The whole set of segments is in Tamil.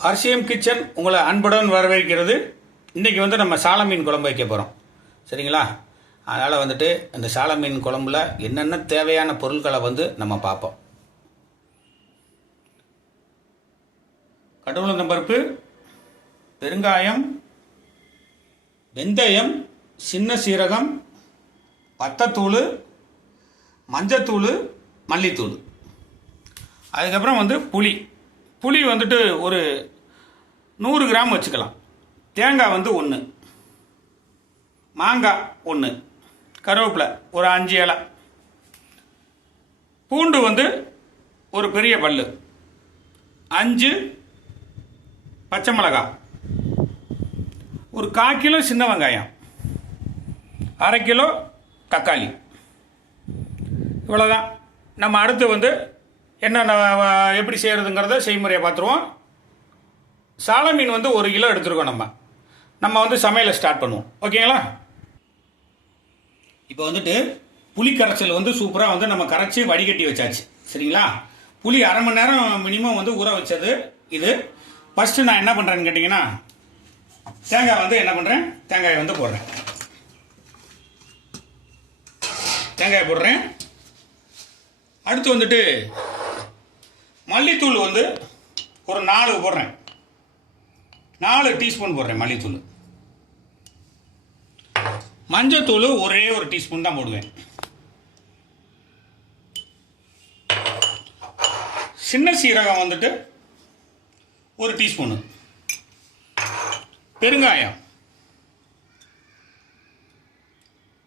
அரிசியம் கிச்சன் உங்களை அன்புடன் வரவேற்கிறது. இன்றைக்கி வந்து நம்ம சால மீன் குழம்பு வைக்க போகிறோம் சரிங்களா? அதனால் வந்துட்டு இந்த சால மீன் குழம்புல என்னென்ன தேவையான பொருட்களை வந்து நம்ம பார்ப்போம். கடவுளுந்த பருப்பு பெருங்காயம் வெந்தயம் சின்ன சீரகம் பத்தத்தூள் மஞ்சத்தூள் மல்லித்தூள். அதுக்கப்புறம் வந்து புளி. புளி வந்துட்டு ஒரு நூறு கிராம் வச்சுக்கலாம். தேங்காய் வந்து ஒன்று மாங்காய் ஒன்று கருவேப்பிலை ஒரு அஞ்சு இலை. பூண்டு வந்து ஒரு பெரிய பல்லு. அஞ்சு பச்சை மிளகாய். ஒரு கால் கிலோ சின்ன வெங்காயம். அரை கிலோ தக்காளி. இவ்வளோதான் நம்ம அடுத்து வந்து என்னென்ன எப்படி செய்கிறதுங்கிறத செய்முறையை பார்த்துருவோம். சால மீன் வந்து ஒரு கிலோ எடுத்துருக்கோம் நம்ம. நம்ம வந்து சமையலை ஸ்டார்ட் பண்ணுவோம். ஓகேங்களா? இப்போ வந்துட்டு புளி கரைச்சல் வந்து சூப்பராக வந்து நம்ம கரைச்சி வடிகட்டி வச்சாச்சு. சரிங்களா? புளி அரை மணி நேரம் மினிமம் வந்து ஊற வச்சது இது. ஃபஸ்ட்டு நான் என்ன பண்ணுறேன்னு கேட்டிங்கன்னா தேங்காய் வந்து என்ன பண்ணுறேன் தேங்காயை வந்து போடுறேன். தேங்காயை போடுறேன். அடுத்து வந்துட்டு மல்லித்தூள் வந்து ஒரு நாலு போடுறேன். நாலு டீஸ்பூன் போடுறேன் மல்லித்தூள். மஞ்சத்தூள் ஒரே ஒரு டீஸ்பூன் தான் போடுவேன். சின்ன சீரகம் வந்துட்டு ஒரு டீஸ்பூனு. பெருங்காயம்.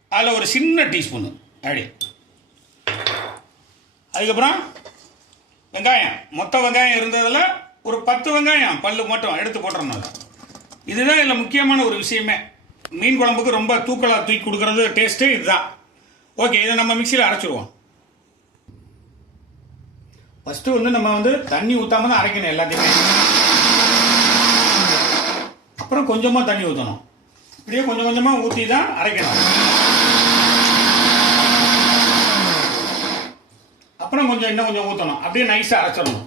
அதில் ஒரு சின்ன டீஸ்பூனு. அப்படி. அதுக்கப்புறம் வெங்காயம். மொத்த வெங்காயம் இருந்ததில் ஒரு பத்து வெங்காயம் பல்லு மட்டும் எடுத்து போட்டுறணும் இதுதான் இதில் முக்கியமான ஒரு விஷயமே. மீன் குழம்புக்கு ரொம்ப தூக்கலாக தூக்கி கொடுக்கறது டேஸ்ட்டு இதுதான். ஓகே இதை நம்ம மிக்சியில் அரைச்சிடுவோம் ஃபஸ்ட்டு வந்து நம்ம வந்து தண்ணி ஊற்றாம தான் அரைக்கணும் எல்லாத்தையுமே. அப்புறம் கொஞ்சமாக தண்ணி ஊற்றணும் இப்படியே கொஞ்சம் கொஞ்சமாக ஊற்றி தான் அரைக்கணும். அப்புறம் கொஞ்சம் இன்னும் கொஞ்சம் ஊற்றணும் அப்படியே நைஸாக அரைச்சிடணும்.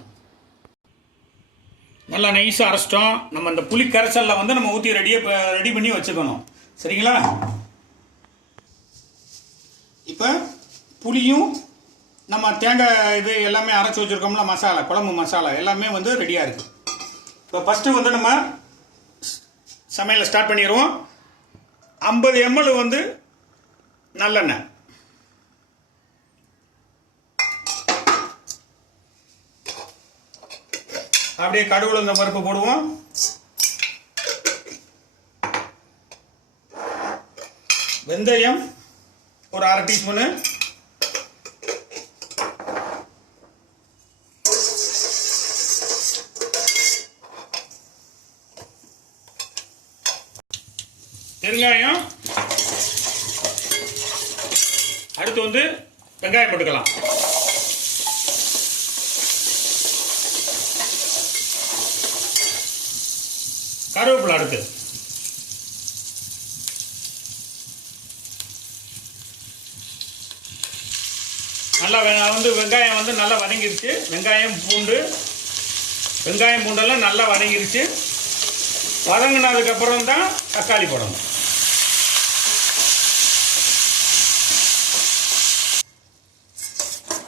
நல்லா நைஸாக அரைச்சிட்டோம். நம்ம இந்த புளி கரைசலில் வந்து நம்ம ஊற்றி ரெடியாக ரெடி பண்ணி வச்சுக்கணும். சரிங்களா? இப்போ புளியும் நம்ம தேங்காய் இது எல்லாமே அரைச்சி வச்சுருக்கோம்ல மசாலா குழம்பு மசாலா எல்லாமே வந்து ரெடியாக இருக்குது இப்போ ஃபஸ்ட்டு வந்து நம்ம சமையலை ஸ்டார்ட் பண்ணிடுவோம். ஐம்பது எம்எல் வந்து நல்லெண்ணெய். அப்படியே கடுகுல இந்த பருப்பு போடுவோம். வெந்தயம் ஒரு அரை டீஸ்பூனு. பெருங்காயம். அடுத்து வந்து வெங்காயம் போட்டுக்கலாம். கருவேப்பிலை அடுத்து. நல்லா வெ- வந்து வெங்காயம் வந்து நல்லா வதங்கிருச்சு. வெங்காயம் பூண்டு. வெங்காயம் பூண்டெல்லாம் நல்லா வதங்கிருச்சு. வதங்கினதுக்கப்புறம் தான் தக்காளி போடணும்.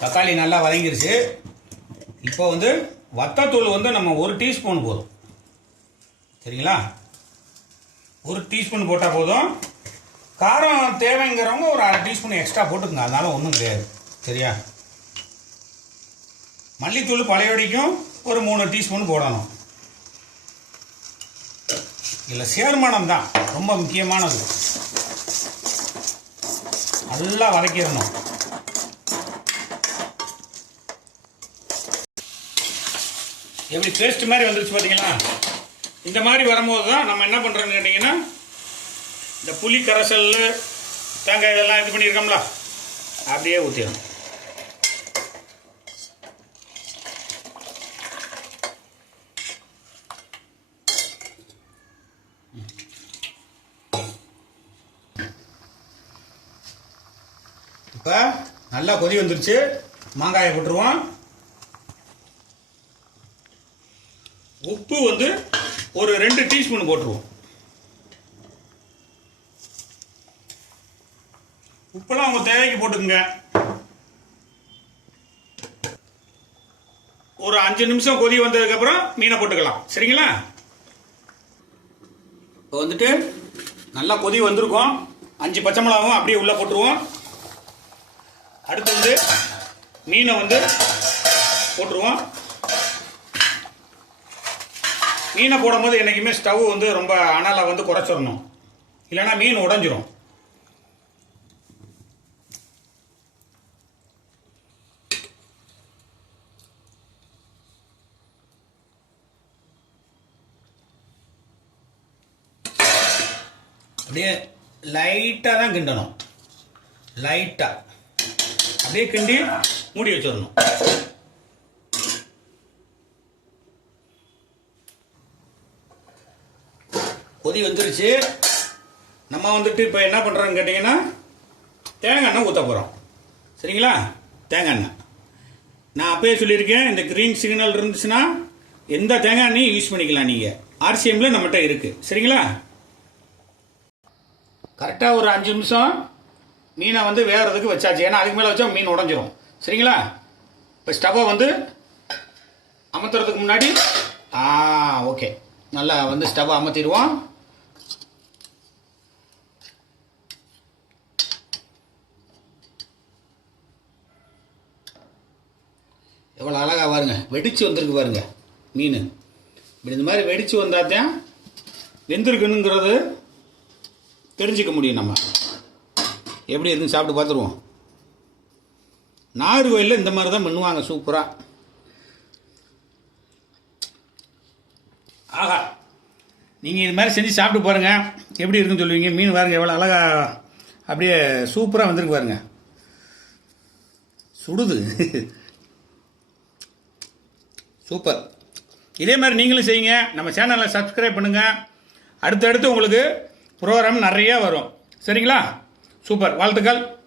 தக்காளி நல்லா வதங்கிருச்சு. இப்போ வந்து வத்தத்தூள் வந்து நம்ம ஒரு டீஸ்பூன் போதும். சரிங்களா? ஒரு டீஸ்பூன் போட்டால் போதும். காரம் தேவைங்கிறவங்க ஒரு அரை டீஸ்பூன் எக்ஸ்ட்ரா போட்டுக்கோங்க. அதனால ஒன்றும் கிடையாது. சரியா? மல்லித்தூள் பழையடிக்கும் ஒரு மூணு டீஸ்பூன் போடணும். இல்லை சேர்மானம் தான். ரொம்ப முக்கியமானது. நல்லா வதக்கிடணும். எப்படி பேஸ்ட் மாதிரி வந்துருச்சு பார்த்தீங்களா இந்த மாதிரி வரும்போது தான் நம்ம என்ன பண்ணுறோன்னு கேட்டிங்கன்னா இந்த புளி கரைசல் தேங்காய் இதெல்லாம் இது பண்ணியிருக்கோம்ல அப்படியே ஊற்றிடணும் இப்போ நல்லா கொதி வந்துருச்சு. மாங்காயை போட்டுருவோம். உப்பு வந்து ஒரு ரெண்டு டீஸ்பூன் போட்டுருவோம். உப்பெல்லாம் உங்கள் தேவைக்கு போட்டுக்குங்க. ஒரு அஞ்சு நிமிஷம் கொதி வந்ததுக்கப்புறம் மீனை போட்டுக்கலாம். சரிங்களா? இப்போ வந்துட்டு நல்லா கொதி வந்திருக்கும். அஞ்சு பச்சை மிளகாவும் அப்படியே உள்ளே போட்டுருவோம். அடுத்து வந்து மீனை வந்து போட்டுருவோம். மீனை போடும்போது என்றைக்குமே ஸ்டவ் வந்து ரொம்ப அனலை வந்து குறைச்சிடணும். இல்லைன்னா மீன் உடஞ்சிரும். அப்படியே லைட்டாக தான் கிண்டணும். லைட்டாக அப்படியே கிண்டி மூடி வச்சிடணும். கொதி வந்துருச்சு. நம்ம வந்துட்டு இப்போ என்ன பண்ணுறோன்னு கேட்டிங்கன்னா தேங்காய் எண்ணெய் ஊற்ற போகிறோம் சரிங்களா? தேங்காய் எண்ணெய். நான் அப்பயே சொல்லியிருக்கேன் இந்த க்ரீன் சிக்னல் இருந்துச்சுன்னா எந்த தேங்காய் எண்ணெயும் யூஸ் பண்ணிக்கலாம் நீங்கள் ஆர்சிஎம்ல நம்மகிட்ட இருக்குது சரிங்களா? கரெக்டாக ஒரு அஞ்சு நிமிஷம் மீனை வந்து வேகிறதுக்கு வச்சாச்சு. ஏன்னா அதுக்கு மேலே வச்சா மீன் உடஞ்சிரும். சரிங்களா? இப்போ ஸ்டவ்வை வந்து அமர்த்துறதுக்கு முன்னாடி ஆ ஓகே நல்லா வந்து ஸ்டவ்வை அமர்த்திடுவோம் எவ்வளோ அழகாக பாருங்க. வெடித்து வந்திருக்கு பாருங்க மீன். இப்படி இந்த மாதிரி வெடித்து வந்தால் தான் வெந்திருக்குனுங்கிறது தெரிஞ்சுக்க முடியும் நம்ம. எப்படி இருக்குன்னு சாப்பிட்டு பார்த்துருவோம். நாகர்கோயிலில் இந்த மாதிரி தான் பண்ணுவாங்க சூப்பராக ஆகா நீங்கள் இது மாதிரி செஞ்சு சாப்பிட்டு பாருங்கள் எப்படி இருக்குன்னு சொல்லுவீங்க. மீன் பாருங்கள் எவ்வளோ அழகாக அப்படியே சூப்பராக வந்திருக்கு பாருங்கள் சுடுது. சூப்பர். இதே மாதிரி நீங்களும் செய்யுங்க. நம்ம சேனலை சப்ஸ்கிரைப் பண்ணுங்கள் அடுத்தடுத்து உங்களுக்கு ப்ரோக்ராம் நிறைய வரும். சரிங்களா? சூப்பர். வாழ்த்துக்கள்.